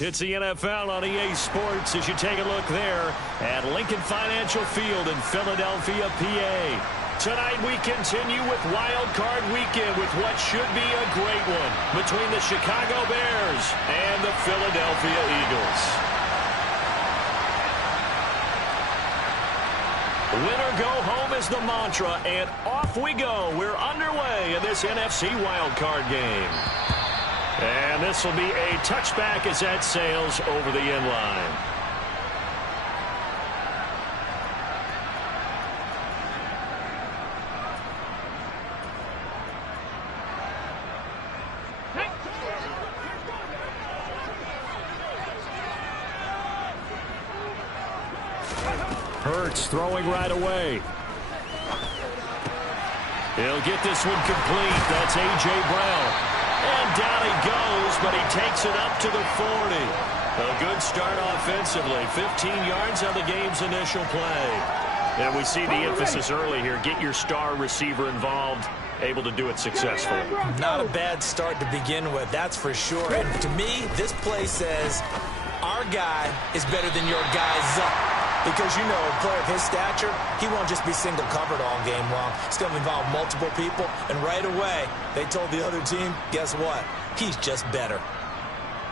It's the NFL on EA Sports as you take a look there at Lincoln Financial Field in Philadelphia, PA. Tonight we continue with Wild Card Weekend with what should be a great one between the Chicago Bears and the Philadelphia Eagles. Winner go home is the mantra, and off we go. We're underway in this NFC Wild Card game. And this will be a touchback as that sails over the end line. Hurts throwing right away. He'll get this one complete. That's A.J. Brown. And down he goes, but he takes it up to the 40. A good start offensively. 15 yards on the game's initial play. And we see the emphasis early here. Get your star receiver involved. Able to do it successfully. Not a bad start to begin with, that's for sure. And to me, this play says our guy is better than your guy's up. Because, you know, a player of his stature, he won't just be single covered all game long. It's going to involve multiple people. And right away, they told the other team, guess what? He's just better.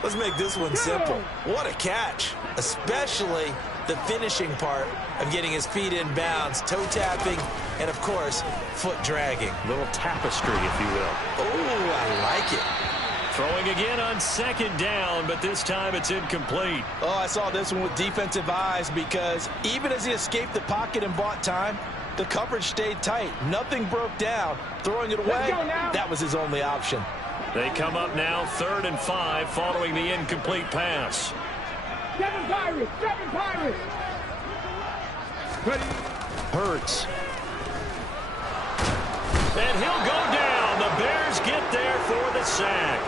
Let's make this one simple. What a catch. Especially the finishing part of getting his feet in bounds, toe tapping, and, of course, foot dragging. Little tapestry, if you will. Oh, I like it. Throwing again on second down, but this time it's incomplete. Oh, I saw this one with defensive eyes because even as he escaped the pocket and bought time, the coverage stayed tight. Nothing broke down. Throwing it away, that was his only option. They come up now 3rd and 5 following the incomplete pass. Seven Pirates. Ready. Hurts. And he'll go down. The Bears get there for the sack.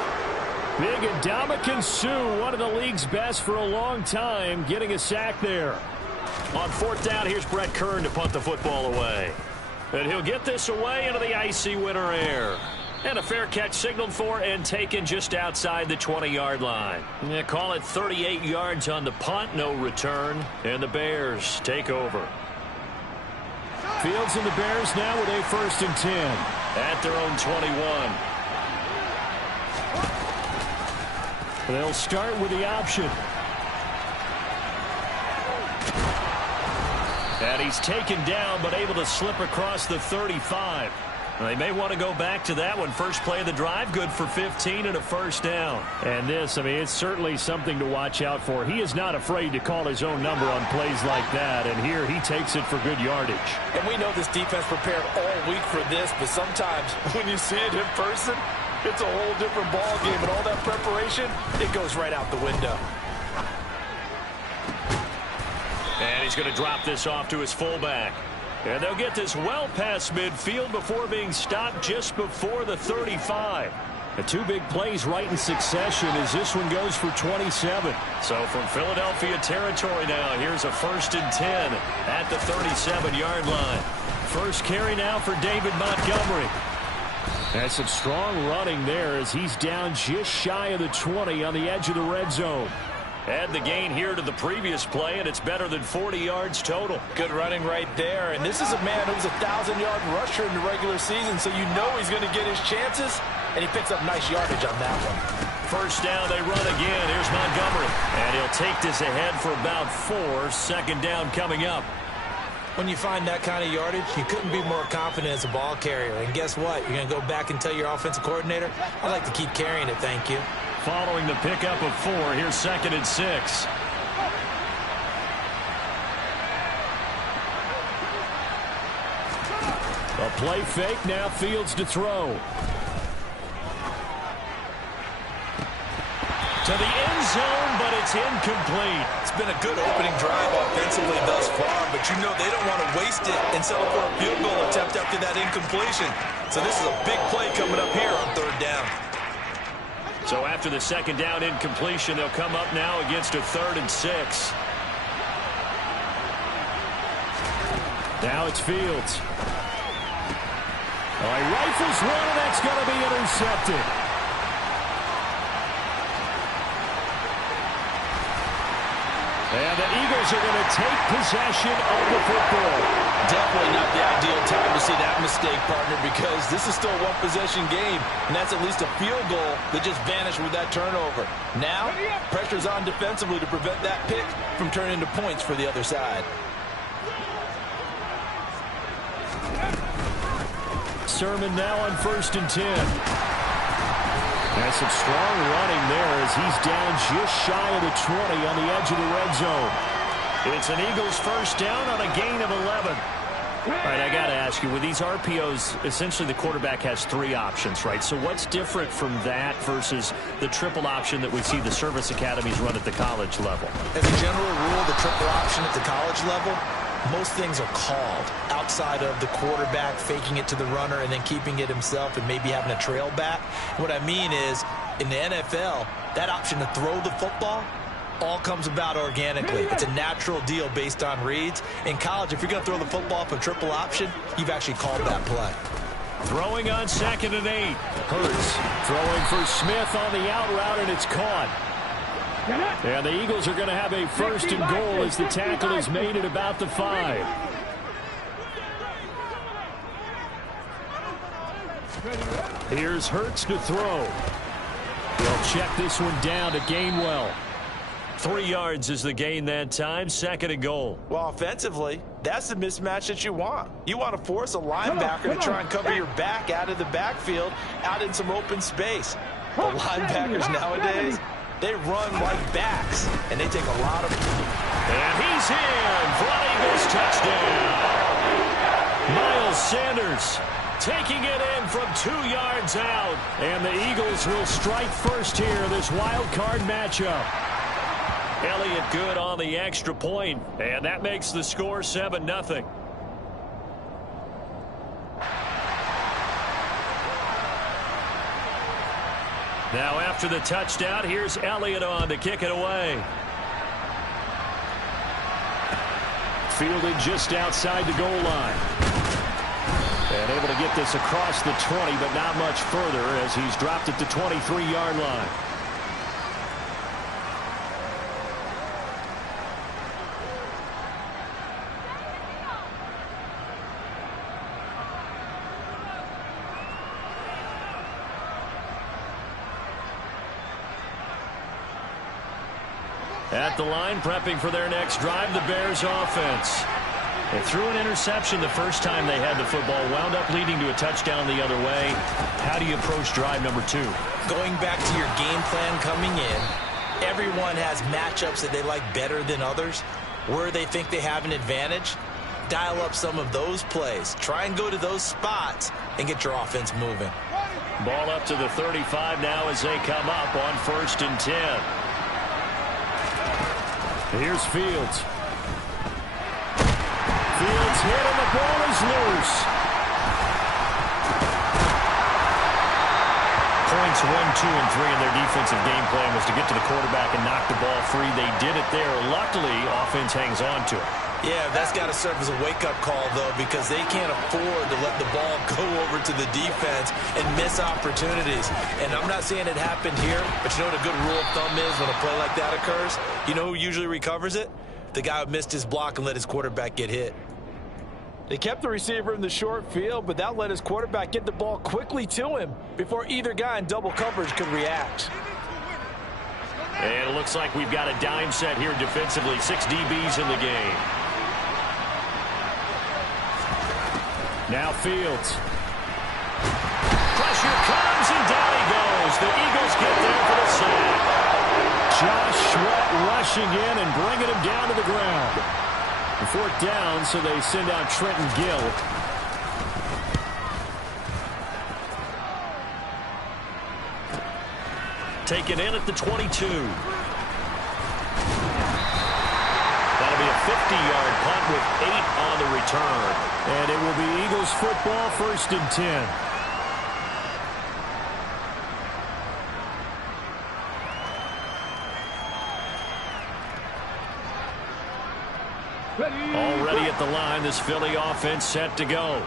Big Ndamukong Suh, one of the league's best for a long time, getting a sack there. On 4th down, here's Brett Kern to punt the football away. And he'll get this away into the icy winter air. And a fair catch signaled for and taken just outside the 20-yard line. Yeah, call it 38 yards on the punt, no return. And the Bears take over. Fields and the Bears now with a 1st and 10. At their own 21. They'll start with the option. And he's taken down, but able to slip across the 35. They may want to go back to that one. First play of the drive, good for 15 and a 1st down. And this, I mean, it's certainly something to watch out for. He is not afraid to call his own number on plays like that. And here he takes it for good yardage. And we know this defense prepared all week for this, but sometimes when you see it in person, it's a whole different ball game. And all that preparation, it goes right out the window. And he's going to drop this off to his fullback. And they'll get this well past midfield before being stopped just before the 35. The 2 big plays right in succession as this one goes for 27. So from Philadelphia territory now, here's a 1st and 10 at the 37-yard line. First carry now for David Montgomery. That's some strong running there as he's down just shy of the 20 on the edge of the red zone. Add the gain here to the previous play, and it's better than 40 yards total. Good running right there. And this is a man who's a 1,000-yard rusher in the regular season, so you know he's going to get his chances, and he picks up nice yardage on that one. 1st down, they run again. Here's Montgomery. And he'll take this ahead for about 4. 2nd down coming up. When you find that kind of yardage, you couldn't be more confident as a ball carrier. And guess what? You're going to go back and tell your offensive coordinator, I'd like to keep carrying it, thank you. Following the pickup of 4, here's 2nd and 6. A play fake, now Fields to throw. To the end zone, but it's incomplete. It's been a good opening drive offensively thus far, but you know they don't want to waste it and settle for a field goal attempt after that incompletion. So this is a big play coming up here on 3rd down. So after the 2nd down incompletion, they'll come up now against a 3rd and 6. Now it's Fields. Oh, he rifles one, and that's going to be intercepted. And the Eagles are going to take possession of the football. Definitely not the ideal time to see that mistake, partner, because this is still a one-possession game, and that's at least a field goal that just vanished with that turnover. Now, pressure's on defensively to prevent that pick from turning into points for the other side. Sermon now on 1st and 10. That's some strong running there as he's down just shy of the 20 on the edge of the red zone. It's an Eagles first down on a gain of 11. All right, I got to ask you, with these RPOs, essentially the quarterback has 3 options, right? So what's different from that versus the triple option that we see the service academies run at the college level? As a general rule, the triple option at the college level, most things are called outside of the quarterback faking it to the runner and then keeping it himself and maybe having a trail back. What I mean is, in the NFL, that option to throw the football all comes about organically. It's a natural deal based on reads. In college, if you're going to throw the football for triple option, you've actually called that play. Throwing on 2nd and 8. Hurts throwing for Smith on the out route, and it's caught. And the Eagles are going to have a 1st and goal as the tackle is made at about the 5. Here's Hurts to throw. He'll check this one down to Gainwell. 3 yards is the gain that time, 2nd and goal. Well, offensively, that's the mismatch that you want. You want to force a linebacker to try and cover your back out of the backfield, out in some open space. The linebackers nowadays, they run like backs, and they take a lot of... And he's in for an Eagles touchdown. Miles Sanders taking it in from 2 yards out. And the Eagles will strike first here in this wild card matchup. Elliott good on the extra point, and that makes the score 7-0. Now after the touchdown, here's Elliott on to kick it away. Fielded just outside the goal line. And able to get this across the 20, but not much further as he's dropped at the 23-yard line. At the line, prepping for their next drive, the Bears offense. They threw an interception the first time they had the football, wound up leading to a touchdown the other way. How do you approach drive number 2? Going back to your game plan coming in, everyone has matchups that they like better than others. Where they think they have an advantage, dial up some of those plays. Try and go to those spots and get your offense moving. Ball up to the 35 now as they come up on 1st and 10. Here's Fields. Fields hit and the ball is loose. Points 1, 2, and 3 in their defensive game plan was to get to the quarterback and knock the ball free. They did it there. Luckily, offense hangs on to it. Yeah, that's got to serve as a wake-up call, though, because they can't afford to let the ball go over to the defense and miss opportunities. And I'm not saying it happened here, but you know what a good rule of thumb is when a play like that occurs? You know who usually recovers it? The guy who missed his block and let his quarterback get hit. They kept the receiver in the short field, but that let his quarterback get the ball quickly to him before either guy in double coverage could react. And it looks like we've got a dime set here defensively. 6 DBs in the game. Now Fields. Pressure comes and down he goes. The Eagles get there for the sack. Josh Sweat rushing in and bringing him down to the ground. 4th down, so they send out Trenton Gill. Taken in at the 22. That'll be a 50-yard punt with 8 on the return. And it will be Eagles football, 1st and 10. Already at the line, this Philly offense set to go.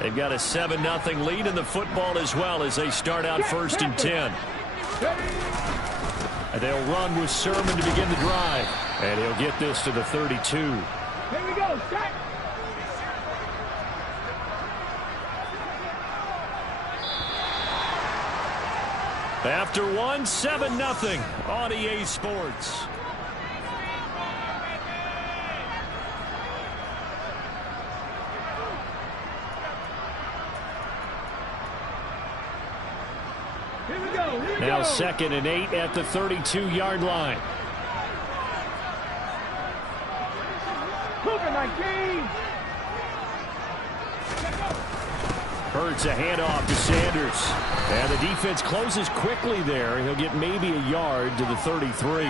They've got a 7-0 lead in the football as well as they start out 1st and 10. They'll run with Sermon to begin the drive. And he'll get this to the 32. Here we go. Set. After one, 7-0 on EA Sports. Here we go. Now 2nd and 8 at the 32-yard line. Cougar 19. Hurts a handoff to Sanders. And the defense closes quickly there. He'll get maybe a yard to the 33.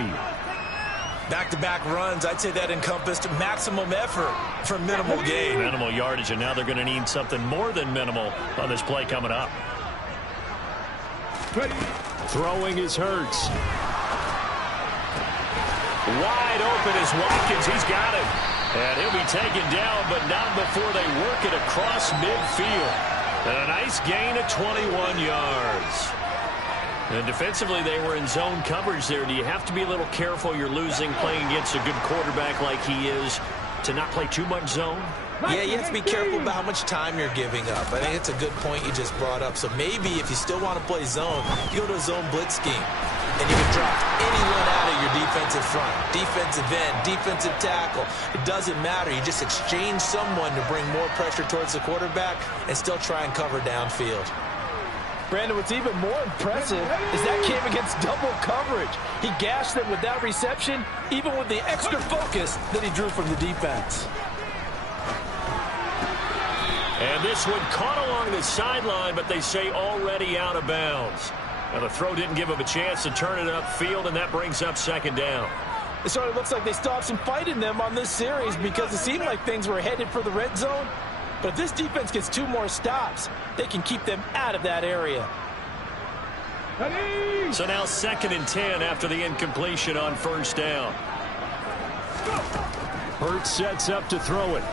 Back-to-back runs, I'd say that encompassed maximum effort for minimal gain. Minimal yardage, and now they're going to need something more than minimal on this play coming up. Ready. Throwing is Hurts. Wide open is Watkins. He's got it. And he'll be taken down, but not before they work it across midfield. And a nice gain of 21 yards. And defensively, they were in zone coverage there. Do you have to be a little careful? You're losing playing against a good quarterback like he is to not play too much zone? Yeah, you have to be careful about how much time you're giving up. I think it's a good point you just brought up. So maybe if you still want to play zone, you go to a zone blitz scheme. And you can drop anyone out of your defensive front. Defensive end, defensive tackle. It doesn't matter. You just exchange someone to bring more pressure towards the quarterback and still try and cover downfield. Brandon, what's even more impressive is that came against double coverage. He gashed them with that reception, even with the extra focus that he drew from the defense. And this one caught along the sideline, but they say already out of bounds. Now the throw didn't give him a chance to turn it upfield, and that brings up 2nd down. It sort of looks like they still have some fight in them on this series because it seemed like things were headed for the red zone. But if this defense gets 2 more stops, they can keep them out of that area. So now 2nd and 10 after the incompletion on 1st down. Hurts sets up to throw it.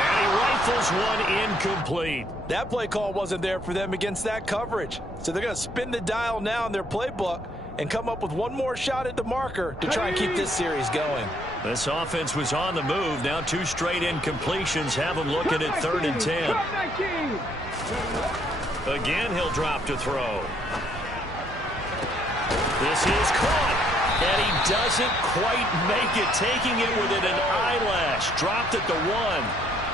And he rifles one incomplete. That play call wasn't there for them against that coverage. So they're going to spin the dial now in their playbook and come up with one more shot at the marker to try and keep this series going. This offense was on the move. Now 2 straight incompletions have them looking at 3rd and 10. Again, he'll drop to throw. This is caught. And he doesn't quite make it, taking it within an eyelash. Dropped at the 1.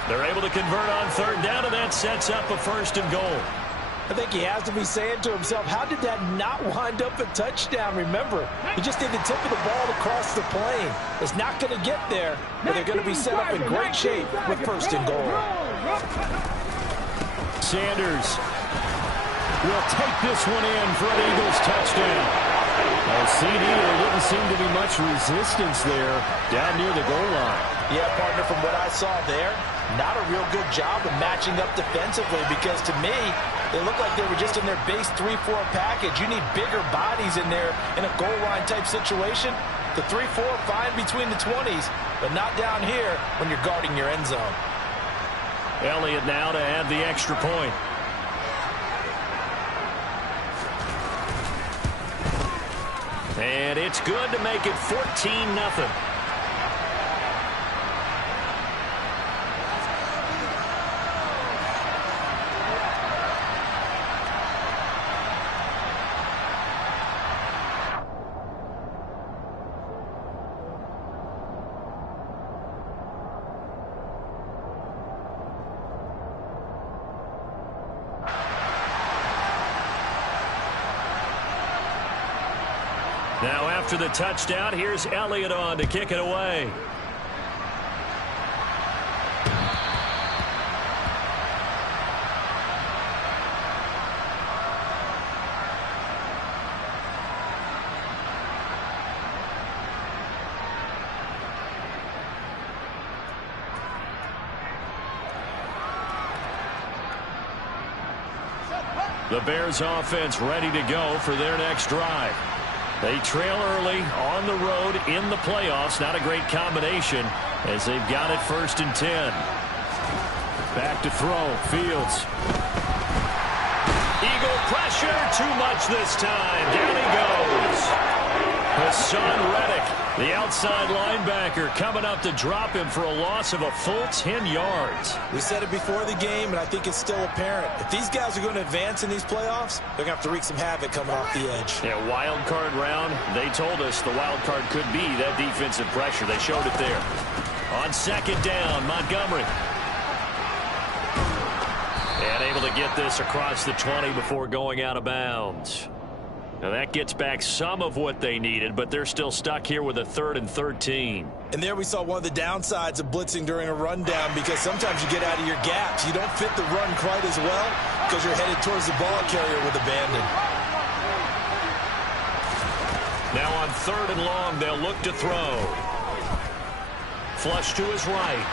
They're able to convert on 3rd down, and that sets up a 1st and goal. I think he has to be saying to himself, how did that not wind up a touchdown? Remember, he just did the tip of the ball across the plane. It's not going to get there, but they're going to be set up in great shape with 1st and goal. Sanders will take this one in for an Eagles touchdown. CD, there didn't seem to be much resistance there down near the goal line. Yeah, partner, from what I saw there, not a real good job of matching up defensively because to me, they look like they were just in their base 3-4 package. You need bigger bodies in there in a goal line type situation. The 3-4 fine between the 20s, but not down here when you're guarding your end zone. Elliott now to add the extra point. And it's good to make it 14-0. Now after the touchdown, here's Elliott on to kick it away. The Bears offense ready to go for their next drive. They trail early on the road in the playoffs. Not a great combination as they've got it 1st and 10. Back to throw. Fields. Eagle Pressure, too much this time. Down he goes. Hassan Reddick, the outside linebacker, coming up to drop him for a loss of a full 10 yards. We said it before the game, and I think it's still apparent. If these guys are going to advance in these playoffs, they're going to have to wreak some havoc coming off the edge. Yeah, wild card round. They told us the wild card could be that defensive pressure. They showed it there. On second down, Montgomery. And able to get this across the 20 before going out of bounds. Now that gets back some of what they needed, but they're still stuck here with a 3rd and 13. And there we saw one of the downsides of blitzing during a rundown, because sometimes you get out of your gaps. You don't fit the run quite as well because you're headed towards the ball carrier with abandon. Now on 3rd and long, they'll look to throw. Flush to his right.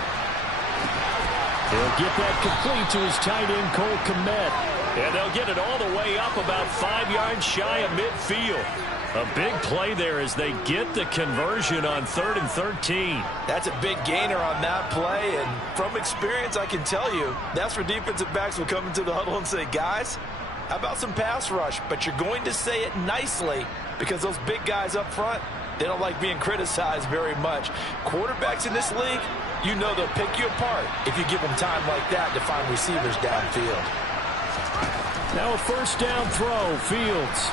He'll get that complete to his tight end, Cole Kmet. And they'll get it all the way up about 5 yards shy of midfield. A big play there as they get the conversion on 3rd and 13. That's a big gainer on that play, and from experience, I can tell you, that's where defensive backs will come into the huddle and say, guys, how about some pass rush? But you're going to say it nicely, because those big guys up front, they don't like being criticized very much. Quarterbacks in this league, you know they'll pick you apart if you give them time like that to find receivers downfield. Now a first down throw. Fields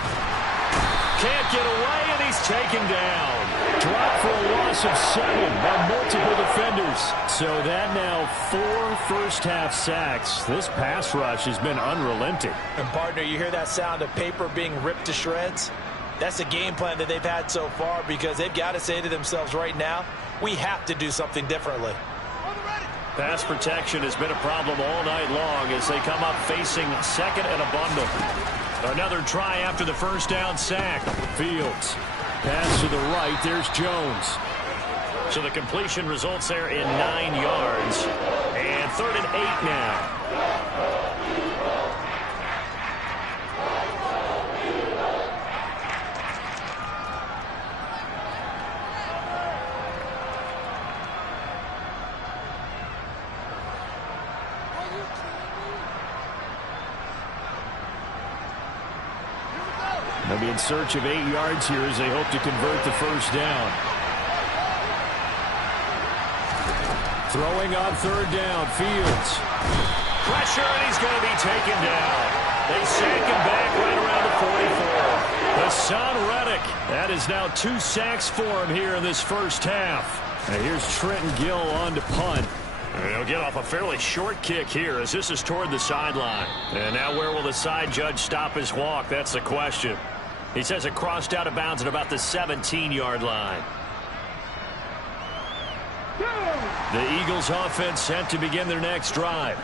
can't get away, and he's taken down. Dropped for a loss of 7 by multiple defenders. So that now 4 first-half sacks. This pass rush has been unrelenting. And, partner, you hear that sound of paper being ripped to shreds? That's the game plan that they've had so far, because they've got to say to themselves right now, we have to do something differently. Pass protection has been a problem all night long as they come up facing 2nd and a bundle. Another try after the first down sack. Fields. Pass to the right. There's Jones. So the completion results there in 9 yards. And 3rd and 8 now. They'll be in search of 8 yards here as they hope to convert the first down. Throwing on 3rd down, Fields. Pressure, and he's going to be taken down. They sack him back right around the 44. Hassan Reddick. That is now 2 sacks for him here in this first half. And here's Trenton Gill on to punt. And he'll get off a fairly short kick here as this is toward the sideline. And now where will the side judge stop his walk? That's the question. He says it crossed out of bounds at about the 17-yard line. The Eagles offense set to begin their next drive.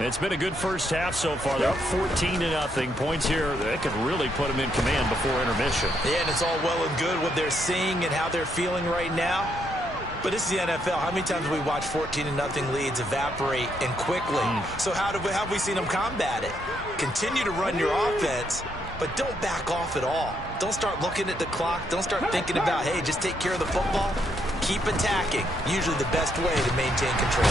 It's been a good first half so far. They're up 14-0. Points here that could really put them in command before intermission. Yeah, and it's all well and good what they're seeing and how they're feeling right now. But this is the NFL. How many times have we watched 14-0 leads evaporate and quickly? So how have we seen them combat it? Continue to run your offense, but don't back off at all. Don't start looking at the clock. Don't start thinking about, hey, just take care of the football. Keep attacking. Usually the best way to maintain control.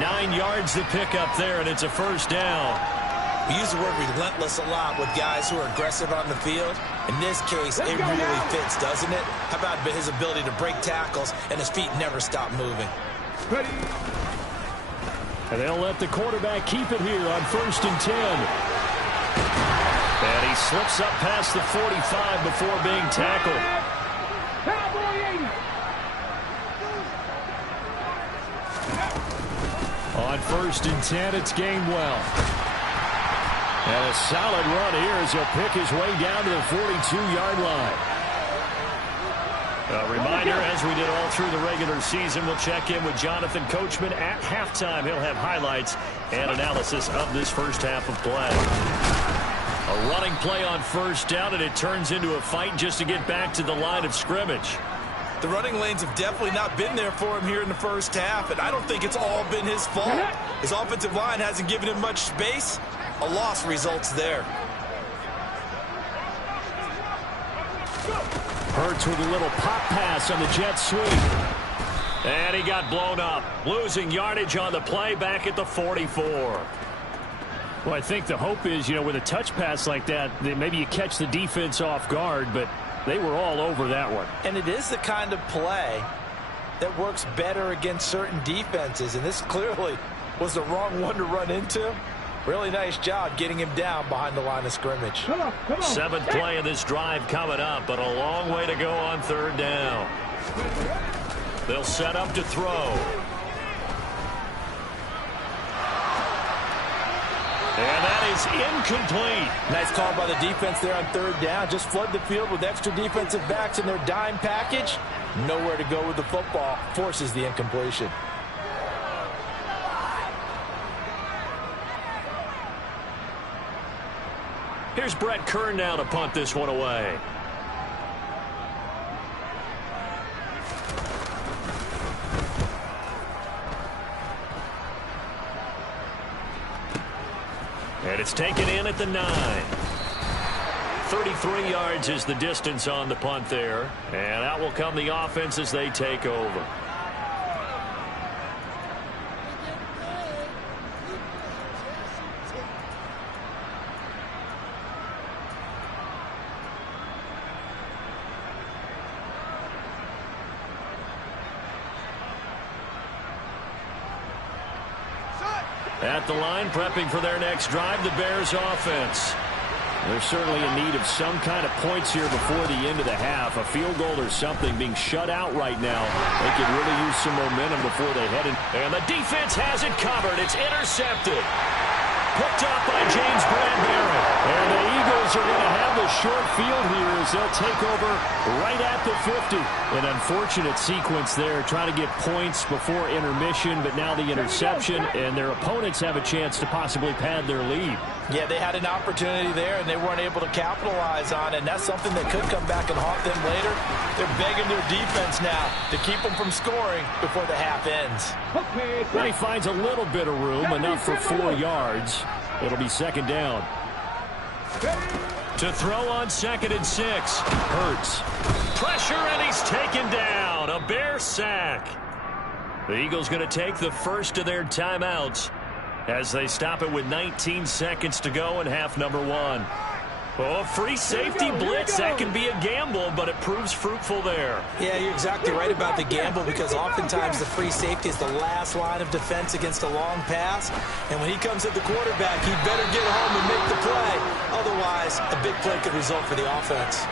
9 yards to pick up there, and it's a first down. We use the word relentless a lot with guys who are aggressive on the field. In this case, it really fits, doesn't it? How about his ability to break tackles and his feet never stop moving? Ready. And they'll let the quarterback keep it here on 1st and 10. And he slips up past the 45 before being tackled. Cowboy 80. On 1st and 10, it's Gainwell. And a solid run here as he'll pick his way down to the 42-yard line. A reminder, as we did all through the regular season, we'll check in with Jonathan Coachman at halftime. He'll have highlights and analysis of this first half of play. A running play on first down, and it turns into a fight just to get back to the line of scrimmage. The running lanes have definitely not been there for him here in the first half, and I don't think it's all been his fault. His offensive line hasn't given him much space. A loss results there. Hurts with a little pop pass on the jet sweep. And he got blown up. Losing yardage on the play back at the 44. Well, I think the hope is, with a touch pass like that maybe you catch the defense off guard, but they were all over that one. And it is the kind of play that works better against certain defenses, and this clearly was the wrong one to run into. Really nice job getting him down behind the line of scrimmage. Come on. Seventh play of this drive coming up, but a long way to go on third down. They'll set up to throw. And that is incomplete. Nice call by the defense there on third down. Just flood the field with extra defensive backs in their dime package. Nowhere to go with the football. Forces the incompletion. Here's Brett Kern now to punt this one away. And it's taken in at the 9. 33 yards is the distance on the punt there. And out will come the offense as they take over. At the line, prepping for their next drive, the Bears offense. They're certainly in need of some kind of points here before the end of the half. A field goal or something, being shut out right now. They could really use some momentum before they head in. And the defense has it covered. It's intercepted. Picked up by James Bradbury. And the Eagles are going to have the short field here as they'll take over right at the 50. An unfortunate sequence there, trying to get points before intermission, but now the interception, and their opponents have a chance to possibly pad their lead. Yeah, they had an opportunity there, and they weren't able to capitalize on it, and that's something that could come back and haunt them later. They're begging their defense now to keep them from scoring before the half ends. Well, he finds a little bit of room, enough for 4 yards. It'll be second down. To throw on 2nd and 6. Hurts. Pressure, and he's taken down. A Bear sack. The Eagles going to take the first of their timeouts as they stop it with 19 seconds to go in half number 1. Oh, free safety blitz. That can be a gamble, but it proves fruitful there. Yeah, you're exactly right about the gamble, because oftentimes the free safety is the last line of defense against a long pass. And when he comes at the quarterback, he better get home and make the play. Otherwise, a big play could result for the offense.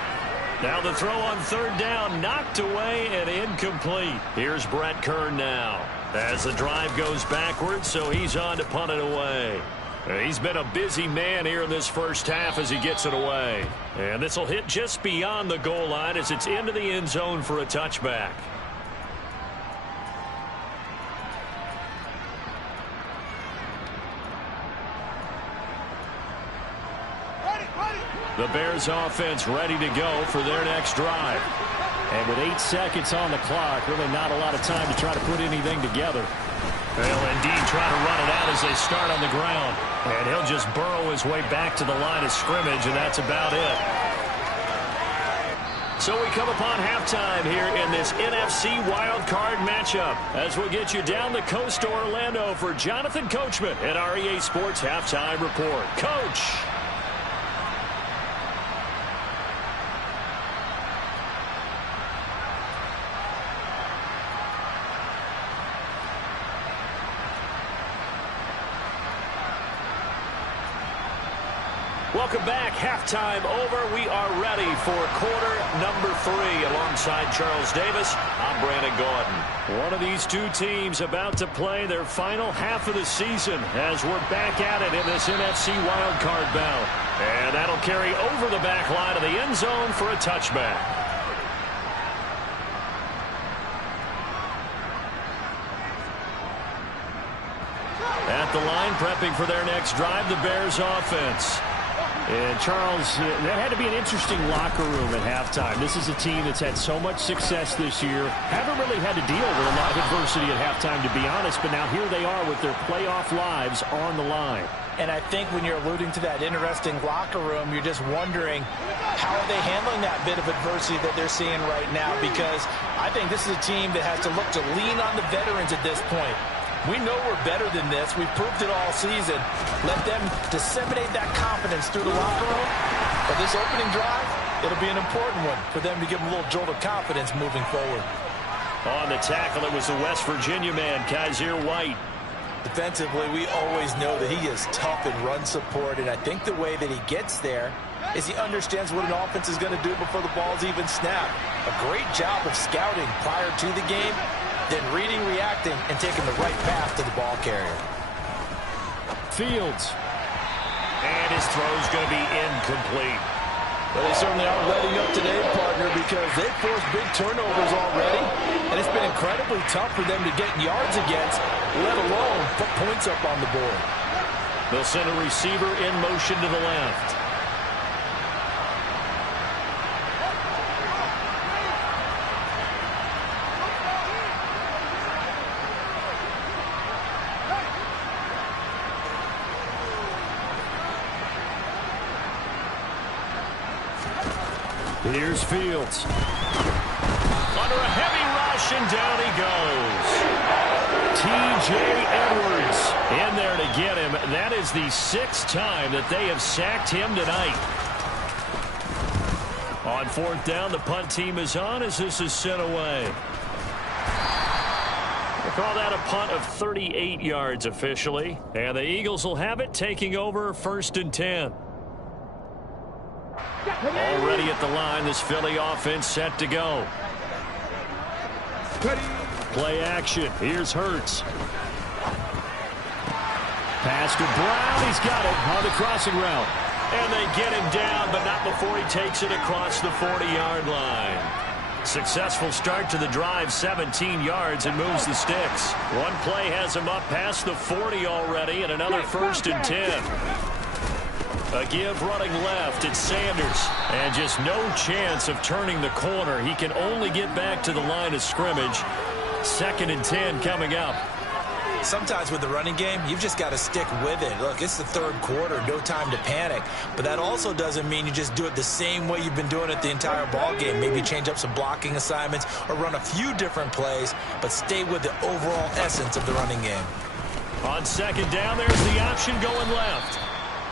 Now the throw on third down, knocked away and incomplete. Here's Brett Kern now as the drive goes backwards, so he's on to punt it away. He's been a busy man here in this first half as he gets it away. And this will hit just beyond the goal line as it's into the end zone for a touchback. The Bears offense ready to go for their next drive. And with 8 seconds on the clock, really not a lot of time to try to put anything together. They'll indeed try to run it out as they start on the ground. And he'll just burrow his way back to the line of scrimmage, and that's about it. So we come upon halftime here in this NFC wildcard matchup as we'll get you down the coast to Orlando for Jonathan Coachman at our EA Sports Halftime Report. Coach! Welcome back. Halftime over. We are ready for quarter number 3 alongside Charles Davis. I'm Brandon Gaudin. One of these two teams about to play their final half of the season as we're back at it in this NFC wildcard bout. And that'll carry over the back line of the end zone for a touchback. At the line, prepping for their next drive, the Bears offense. And Charles, that had to be an interesting locker room at halftime. This is a team that's had so much success this year. Haven't really had to deal with a lot of adversity at halftime, to be honest. But now here they are with their playoff lives on the line. And I think when you're alluding to that interesting locker room, you're just wondering how are they handling that bit of adversity that they're seeing right now, because I think this is a team that has to look to lean on the veterans at this point. We know we're better than this. We've proved it all season. Let them disseminate that confidence through the locker room. But this opening drive, it'll be an important one for them to give them a little jolt of confidence moving forward. On the tackle, it was the West Virginia man, Kaiser White. Defensively, we always know that he is tough in run support, and I think the way that he gets there is he understands what an offense is going to do before the ball's even snapped. A great job of scouting prior to the game, then reading, reacting, and taking the right path to the ball carrier. Fields. And his throw's going to be incomplete. Well, they certainly aren't letting up today, partner, because they've forced big turnovers already, and it's been incredibly tough for them to get yards against, let alone put points up on the board. They'll send a receiver in motion to the left. Here's Fields. Under a heavy rush, and down he goes. T.J. Edwards in there to get him. That is the 6th time that they have sacked him tonight. On 4th down, the punt team is on as this is sent away. We'll call that a punt of 38 yards officially. And the Eagles will have it, taking over 1st and 10. Already at the line, this Philly offense set to go. Play action. Here's Hurts. Pass to Brown. He's got it on the crossing route. And they get him down, but not before he takes it across the 40-yard line. Successful start to the drive, 17 yards, and moves the sticks. One play has him up past the 40 already, and another 1st and 10. A give running left. It's Sanders. And just no chance of turning the corner. He can only get back to the line of scrimmage. 2nd and 10 coming up. Sometimes with the running game, you've just got to stick with it. Look, it's the 3rd quarter, no time to panic. But that also doesn't mean you just do it the same way you've been doing it the entire ball game. Maybe change up some blocking assignments or run a few different plays, but stay with the overall essence of the running game. On 2nd down, there's the option going left.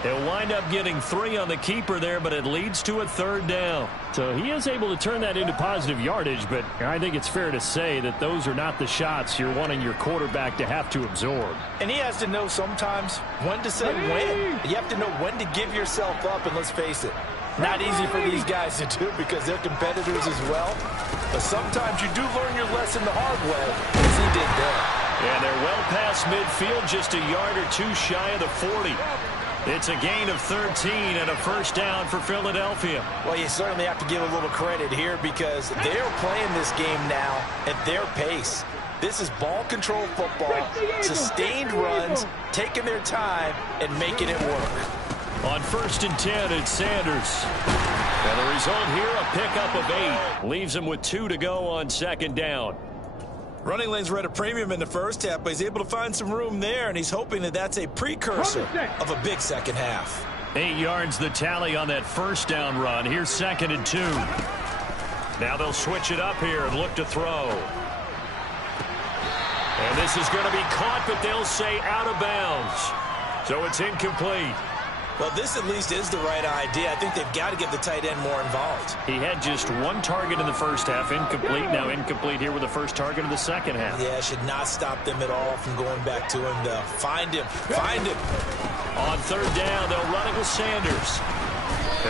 He'll wind up getting 3 on the keeper there, but it leads to a 3rd down. So he is able to turn that into positive yardage, but I think it's fair to say that those are not the shots you're wanting your quarterback to have to absorb. And he has to know sometimes when to say when. You have to know when to give yourself up, and let's face it, not easy for these guys to do because they're competitors as well. But sometimes you do learn your lesson the hard way, as he did there. And they're well past midfield, just a yard or 2 shy of the 40. It's a gain of 13 and a 1st down for Philadelphia. Well, you certainly have to give a little credit here because they're playing this game now at their pace. This is ball control football, sustained runs, taking their time, and making it work. On 1st and 10, it's Sanders. And the result here, a pickup of 8. Leaves him with 2 to go on 2nd down. Running lanes were at a premium in the first half, but he's able to find some room there, and he's hoping that that's a precursor of a big second half. 8 yards the tally on that 1st down run. Here's 2nd and 2. Now they'll switch it up here and look to throw. And this is going to be caught, but they'll say out of bounds. So it's incomplete. Well, this at least is the right idea. I think they've got to get the tight end more involved. He had just 1 target in the first half, incomplete. Now incomplete here with the first target of the second half. Yeah, should not stop them at all from going back to him, though. Find him. Find him. On 3rd down, they'll run it with Sanders.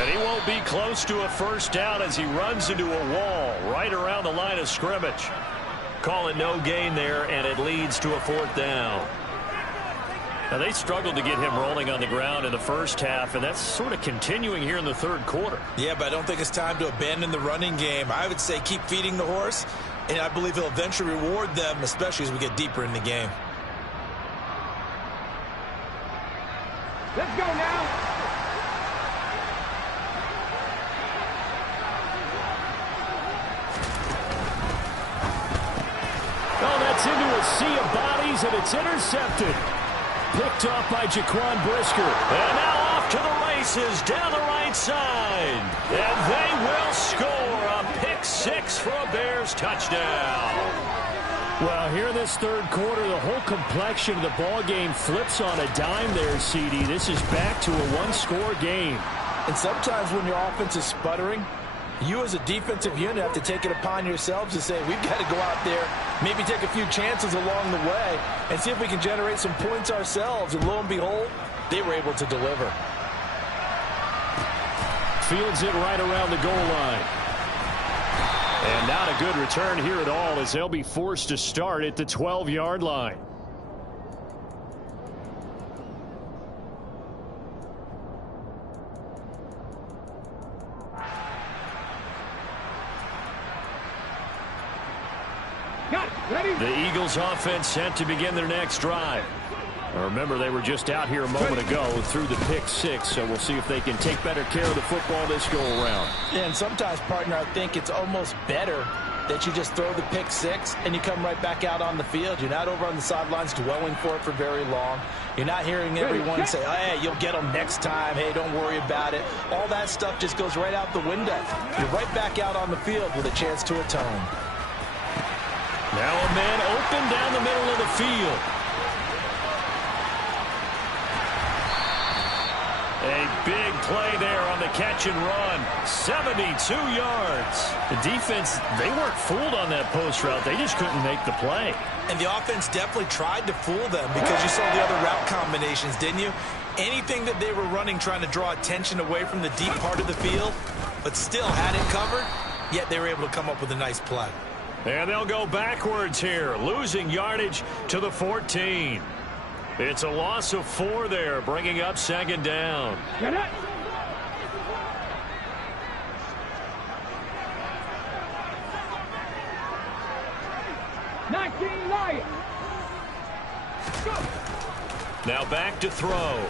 And he won't be close to a 1st down as he runs into a wall right around the line of scrimmage. Call it no gain there, and it leads to a 4th down. Now, they struggled to get him rolling on the ground in the first half, and that's sort of continuing here in the 3rd quarter. Yeah, but I don't think it's time to abandon the running game. I would say keep feeding the horse, and I believe he'll eventually reward them, especially as we get deeper in the game. Let's go now. Oh, that's into a sea of bodies, and it's intercepted. Picked off by Jaquan Brisker. And now off to the races down the right side. And they will score a pick 6 for a Bears touchdown. Well, here in this third quarter, the whole complexion of the ball game flips on a dime there, CD. This is back to a one-score game. And sometimes when your offense is sputtering, you as a defensive unit have to take it upon yourselves to say, we've got to go out there, maybe take a few chances along the way, and see if we can generate some points ourselves. And lo and behold, they were able to deliver. Fields it right around the goal line. And not a good return here at all, as they'll be forced to start at the 12-yard line. The Eagles offense set to begin their next drive. Remember, they were just out here a moment ago through the pick six, so we'll see if they can take better care of the football this go-around. Yeah, and sometimes, partner, I think it's almost better that you just throw the pick six and you come right back out on the field. You're not over on the sidelines dwelling for it for very long. You're not hearing everyone say, hey, you'll get them next time. Hey, don't worry about it. All that stuff just goes right out the window. You're right back out on the field with a chance to atone. Now a man open down the middle of the field. A big play there on the catch and run. 72 yards. The defense, they weren't fooled on that post route. They just couldn't make the play. And the offense definitely tried to fool them because you saw the other route combinations, didn't you? Anything that they were running trying to draw attention away from the deep part of the field, but still had it covered, yet they were able to come up with a nice play. And they'll go backwards here, losing yardage to the 14. It's a loss of 4 there, bringing up second down. Get it. Now back to throw.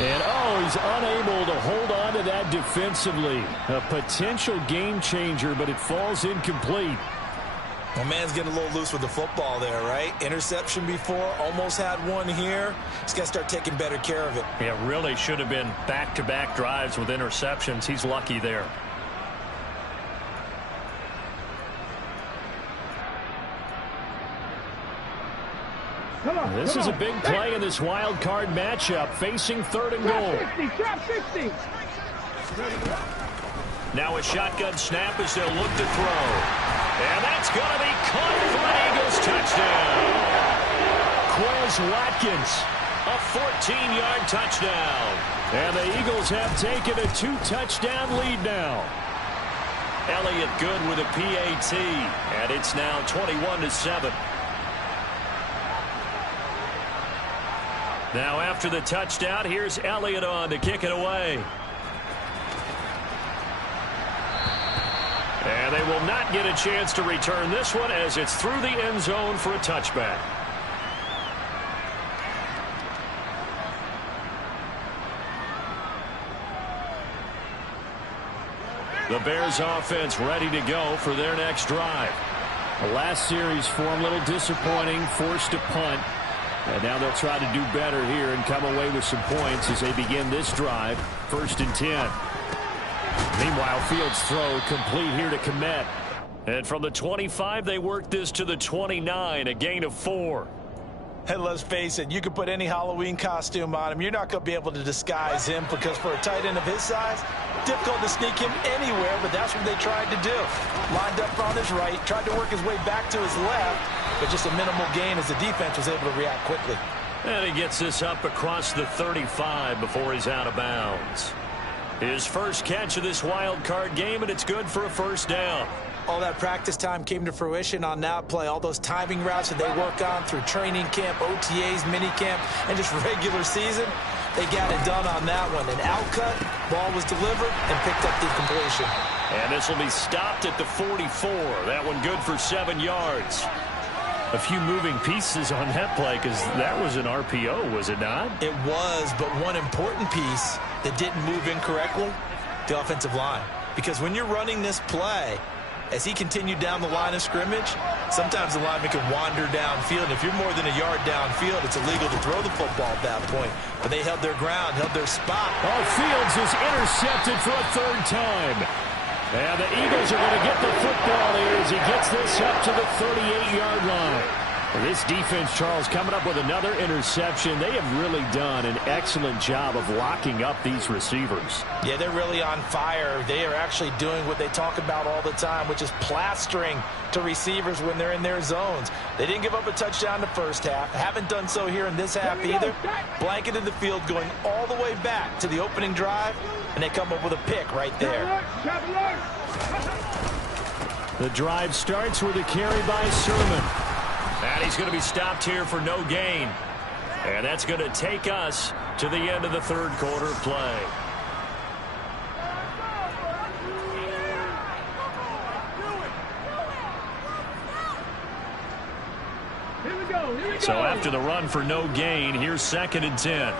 And, oh, he's unable to hold on to that defensively. A potential game changer, but it falls incomplete. Well, man's getting a little loose with the football there, right? Interception before, almost had one here. He's got to start taking better care of it. Yeah, really should have been back-to-back drives with interceptions. He's lucky there. This is a big play in this wild card matchup, facing third and goal. Trap 50. Now a shotgun snap as they'll look to throw. And that's going to be caught for an Eagles touchdown. Quez Watkins, a 14-yard touchdown. And the Eagles have taken a 2-touchdown lead now. Elliott good with a PAT, and it's now 21-7. Now after the touchdown, here's Elliott on to kick it away. And they will not get a chance to return this one as it's through the end zone for a touchback. The Bears offense ready to go for their next drive. The last series for them a little disappointing, forced to punt. And now they'll try to do better here and come away with some points as they begin this drive. 1st and 10. Meanwhile, Fields' throw complete here to Komet. And from the 25, they work this to the 29, a gain of 4. And let's face it, you can put any Halloween costume on him. You're not going to be able to disguise him because for a tight end of his size, difficult to sneak him anywhere, but that's what they tried to do. Lined up on his right, tried to work his way back to his left, but just a minimal gain as the defense was able to react quickly. And he gets this up across the 35 before he's out of bounds. His first catch of this wild card game, and it's good for a first down. All that practice time came to fruition on that play. All those timing routes that they work on through training camp, OTAs, minicamp, and just regular season, they got it done on that one. An outcut, ball was delivered, and picked up the completion. And this will be stopped at the 44. That one good for 7 yards. A few moving pieces on that play because that was an RPO, was it not? It was, but one important piece that didn't move incorrectly, the offensive line. Because when you're running this play, as he continued down the line of scrimmage, sometimes the lineman could wander downfield. And if you're more than a yard downfield, it's illegal to throw the football at that point. But they held their ground, held their spot. Oh, Fields is intercepted for a 3rd time. And the Eagles are going to get the football here as he gets this up to the 38-yard line. And this defense, Charles, coming up with another interception. They have really done an excellent job of locking up these receivers. Yeah, they're really on fire. They are actually doing what they talk about all the time, which is plastering to receivers when they're in their zones. They didn't give up a touchdown the first half. Haven't done so here in this half either. Blanketed the field going all the way back to the opening drive, and they come up with a pick right there. The drive starts with a carry by Sermon. And he's going to be stopped here for no gain. And that's going to take us to the end of the third quarter play. Here we go. So after the run for no gain, here's 2nd and 10.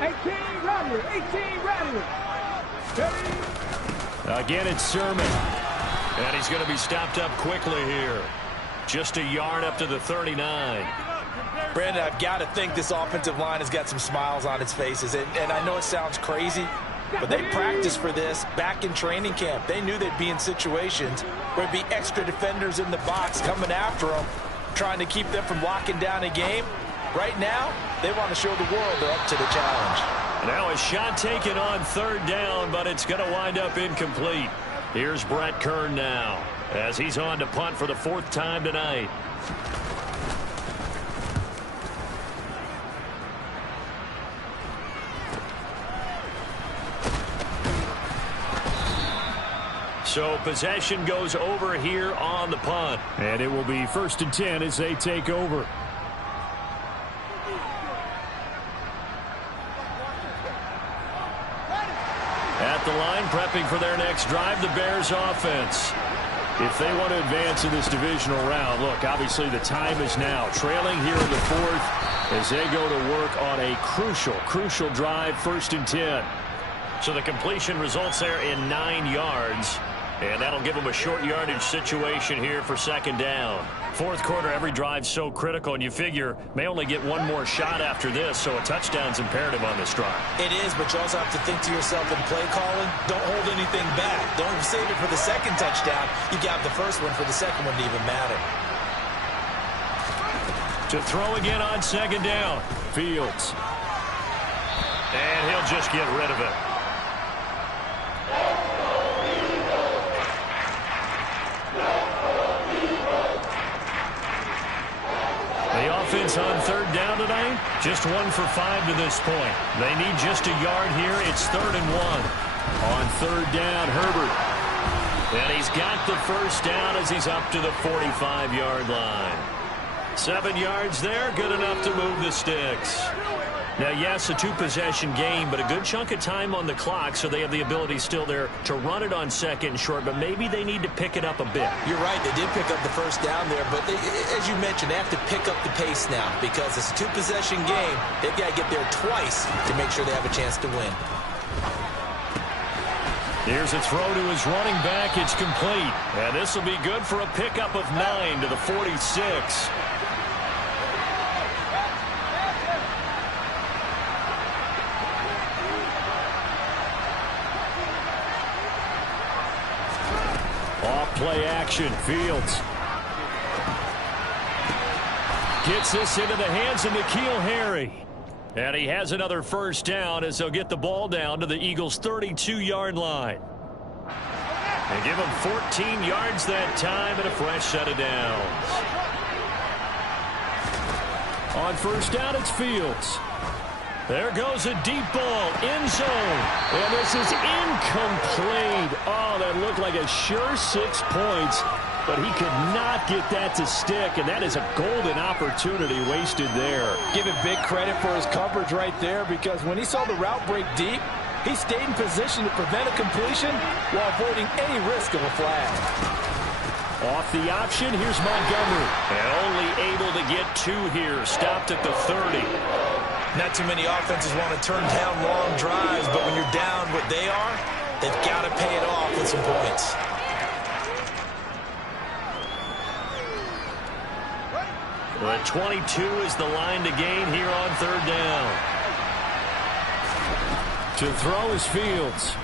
18 Rattler. Again, it's Sermon. And he's going to be stopped up quickly here. Just a yard up to the 39. Brandon, I've got to think this offensive line has got some smiles on its faces. And I know it sounds crazy, but they practiced for this back in training camp. They knew they'd be in situations where there'd be extra defenders in the box coming after them, trying to keep them from locking down a game. Right now, they want to show the world they're up to the challenge. Now a shot taken on 3rd down, but it's going to wind up incomplete. Here's Brett Kern now as he's on to punt for the 4th time tonight. So possession goes over here on the punt. And it will be 1st and 10 as they take over. At the line, prepping for their next drive, the Bears offense. If they want to advance in this divisional round, look, obviously the time is now. Trailing here in the 4th as they go to work on a crucial drive, 1st and 10. So the completion results there in 9 yards. And that'll give them a short yardage situation here for 2nd down. 4th quarter, every drive's so critical, and you figure may only get one more shot after this, so a touchdown's imperative on this drive. It is, but you also have to think to yourself in play calling, don't hold anything back. Don't save it for the 2nd touchdown. You got the 1st one for the 2nd one to even matter. To throw again on 2nd down, Fields. And he'll just get rid of it. The offense on 3rd down tonight, just 1 for 5 to this point. They need just a yard here. It's 3rd and 1. On 3rd down, Herbert. And he's got the 1st down as he's up to the 45-yard line. 7 yards there, good enough to move the sticks. Now, yes, a 2-possession game, but a good chunk of time on the clock, so they have the ability still there to run it on 2nd and short, but maybe they need to pick it up a bit. You're right, they did pick up the 1st down there, but as you mentioned, they have to pick up the pace now because it's a 2-possession game. They've got to get there twice to make sure they have a chance to win. Here's a throw to his running back. It's complete, and this will be good for a pickup of 9 to the 46. Play action. Fields gets this into the hands of N'Keal Harry. And he has another 1st down as they'll get the ball down to the Eagles' 32-yard line. And give them 14 yards that time and a fresh set of downs. On 1st down, it's Fields. There goes a deep ball, end zone, and this is incomplete. Oh, that looked like a sure 6 points, but he could not get that to stick, and that is a golden opportunity wasted there. Give him big credit for his coverage right there because when he saw the route break deep, he stayed in position to prevent a completion while avoiding any risk of a flag. Off the option, here's Montgomery. And only able to get 2 here, stopped at the 30. Not too many offenses want to turn down long drives, but when you're down what they are, they've got to pay it off with some points. The 22 is the line to gain here on 3rd down. To throw is Fields.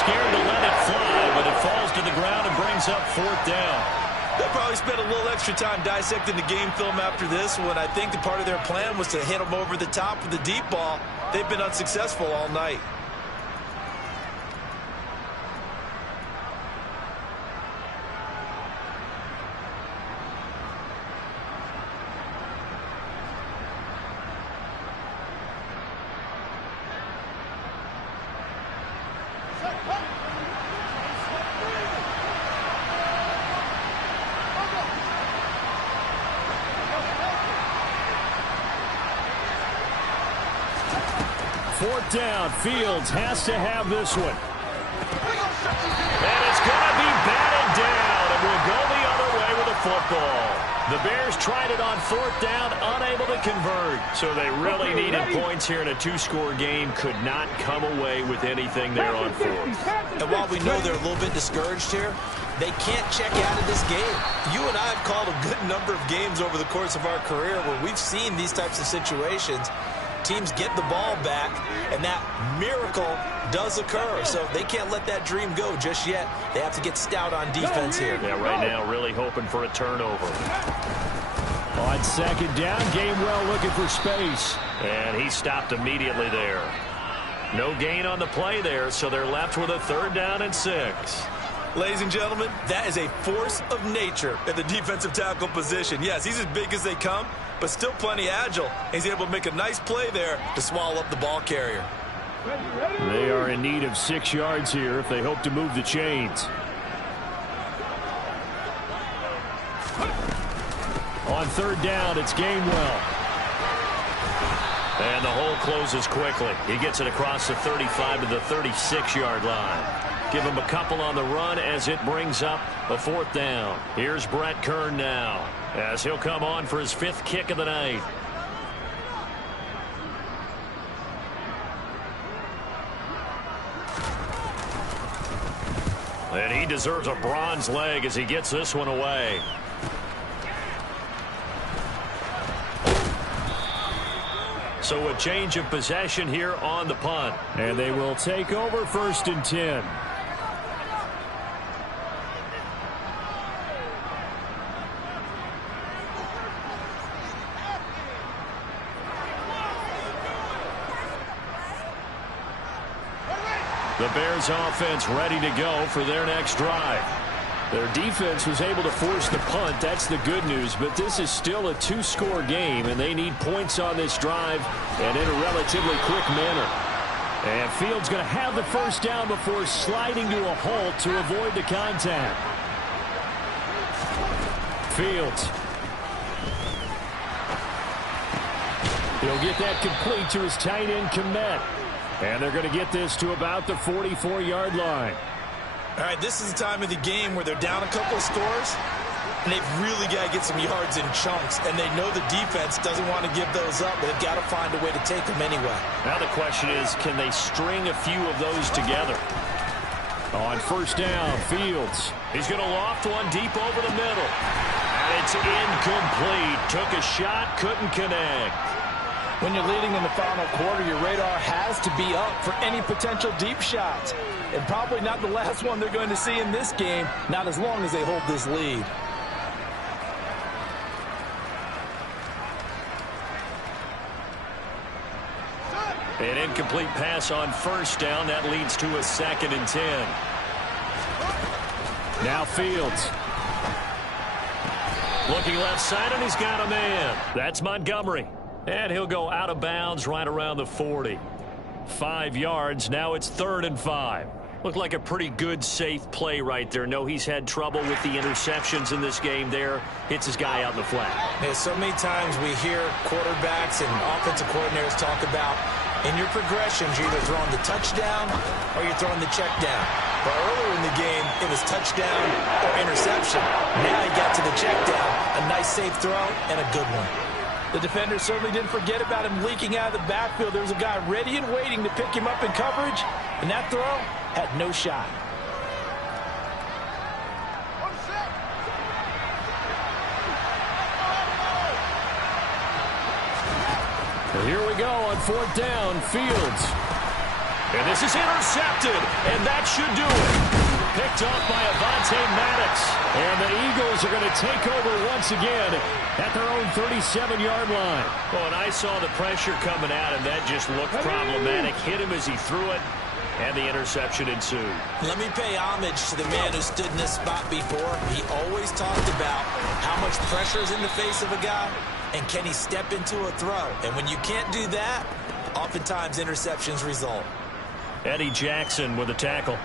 scared to let it fly, but it falls to the ground and brings up 4th down. They'll probably spend a little extra time dissecting the game film after this one. I think the part of their plan was to hit them over the top with the deep ball. They've been unsuccessful all night. Fourth down. Fields has to have this one. And it's going to be batted down, and will go the other way with a football. The Bears tried it on 4th down, unable to convert. So they really needed points here in a 2-score game. Could not come away with anything there on 4th. And while we know they're a little bit discouraged here, they can't check out of this game. You and I have called a good number of games over the course of our career where we've seen these types of situations. Teams get the ball back, and that miracle does occur. So they can't let that dream go just yet. They have to get stout on defense here. Yeah, right now really hoping for a turnover. On 2nd down, Gainwell looking for space. And he stopped immediately there. No gain on the play there, so they're left with a 3rd down and 6. Ladies and gentlemen, that is a force of nature at the defensive tackle position. Yes, he's as big as they come, but still plenty agile. He's able to make a nice play there to swallow up the ball carrier. They are in need of 6 yards here if they hope to move the chains. On 3rd down, it's Gainwell. And the hole closes quickly. He gets it across the 35 to the 36-yard line. Give him a couple on the run as it brings up a 4th down. Here's Brett Kern now as he'll come on for his 5th kick of the night. And he deserves a bronze leg as he gets this one away. So a change of possession here on the punt. And they will take over 1st and 10. The Bears offense ready to go for their next drive. Their defense was able to force the punt. That's the good news. But this is still a 2-score game, and they need points on this drive and in a relatively quick manner. And Fields going to have the 1st down before sliding to a halt to avoid the contact. Fields. He'll get that complete to his tight end, Kmet. And they're going to get this to about the 44-yard line. All right, this is the time of the game where they're down a couple of scores, and they've really got to get some yards in chunks, and they know the defense doesn't want to give those up, but they've got to find a way to take them anyway. Now the question is, can they string a few of those together? On 1st down, Fields. He's going to loft one deep over the middle. And it's incomplete. Took a shot, couldn't connect. When you're leading in the final quarter, your radar has to be up for any potential deep shots. And probably not the last one they're going to see in this game, not as long as they hold this lead. An incomplete pass on 1st down. That leads to a 2nd and 10. Now Fields. Looking left side, and he's got a man. That's Montgomery. And he'll go out of bounds right around the 40. 5 yards. Now it's 3rd and 5. Looked like a pretty good, safe play right there. No, he's had trouble with the interceptions in this game there. Hits his guy out in the flat. Yeah, so many times we hear quarterbacks and offensive coordinators talk about in your progressions, you're either throwing the touchdown or you're throwing the check down. But earlier in the game, it was touchdown or interception. Now he got to the check down. A nice, safe throw and a good one. The defender certainly didn't forget about him leaking out of the backfield. There was a guy ready and waiting to pick him up in coverage, and that throw had no shot. Well, here we go on 4th down. Fields. And this is intercepted, and that should do it. Picked off by Avonte Maddox. And the Eagles are going to take over once again at their own 37-yard line. Oh, and I saw the pressure coming at him. That just looked problematic. Hit him as he threw it, and the interception ensued. Let me pay homage to the man who stood in this spot before. He always talked about how much pressure is in the face of a guy, and can he step into a throw. And when you can't do that, oftentimes interceptions result. Eddie Jackson with a tackle.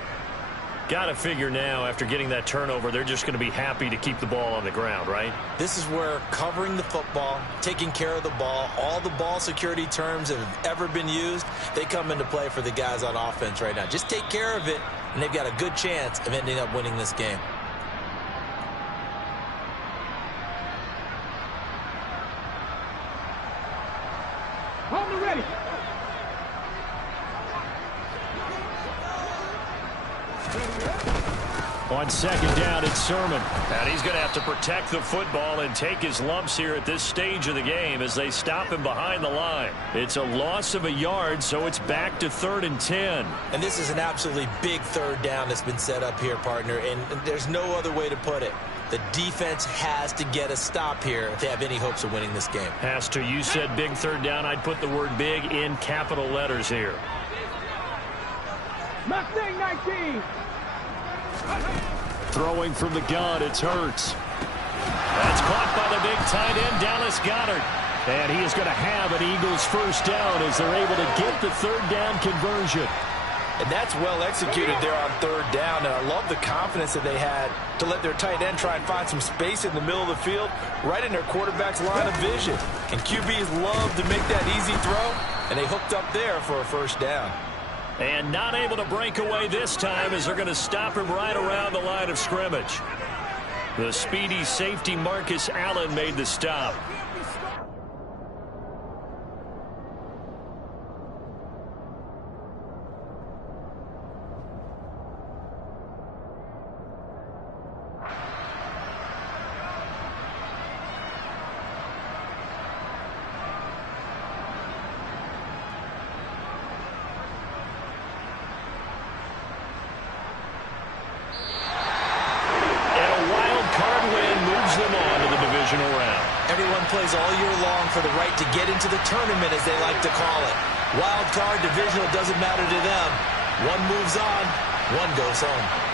Got to figure now, after getting that turnover, they're just going to be happy to keep the ball on the ground, right? This is where covering the football, taking care of the ball, all the ball security terms that have ever been used, they come into play for the guys on offense right now. Just take care of it, and they've got a good chance of ending up winning this game. Hold me ready. On second down, it's Sermon. And he's going to have to protect the football and take his lumps here at this stage of the game as they stop him behind the line. It's a loss of a yard, so it's back to 3rd and 10. And this is an absolutely big third down that's been set up here, partner, and there's no other way to put it. The defense has to get a stop here if they have any hopes of winning this game. Has to. You said big third down. I'd put the word big in capital letters here. Mustang 19. Throwing from the gun, it's Hurts. That's caught by the big tight end, Dallas Goedert. And he is going to have an Eagles first down as they're able to get the third down conversion. And that's well executed there on third down. And I love the confidence that they had to let their tight end try and find some space in the middle of the field, right in their quarterback's line of vision. And QBs love to make that easy throw, and they hooked up there for a first down. And not able to break away this time as they're going to stop him right around the line of scrimmage. The speedy safety Marcus Allen made the stop. Everyone plays all year long for the right to get into the tournament, as they like to call it. Wild card, divisional, doesn't matter to them. One moves on, one goes home.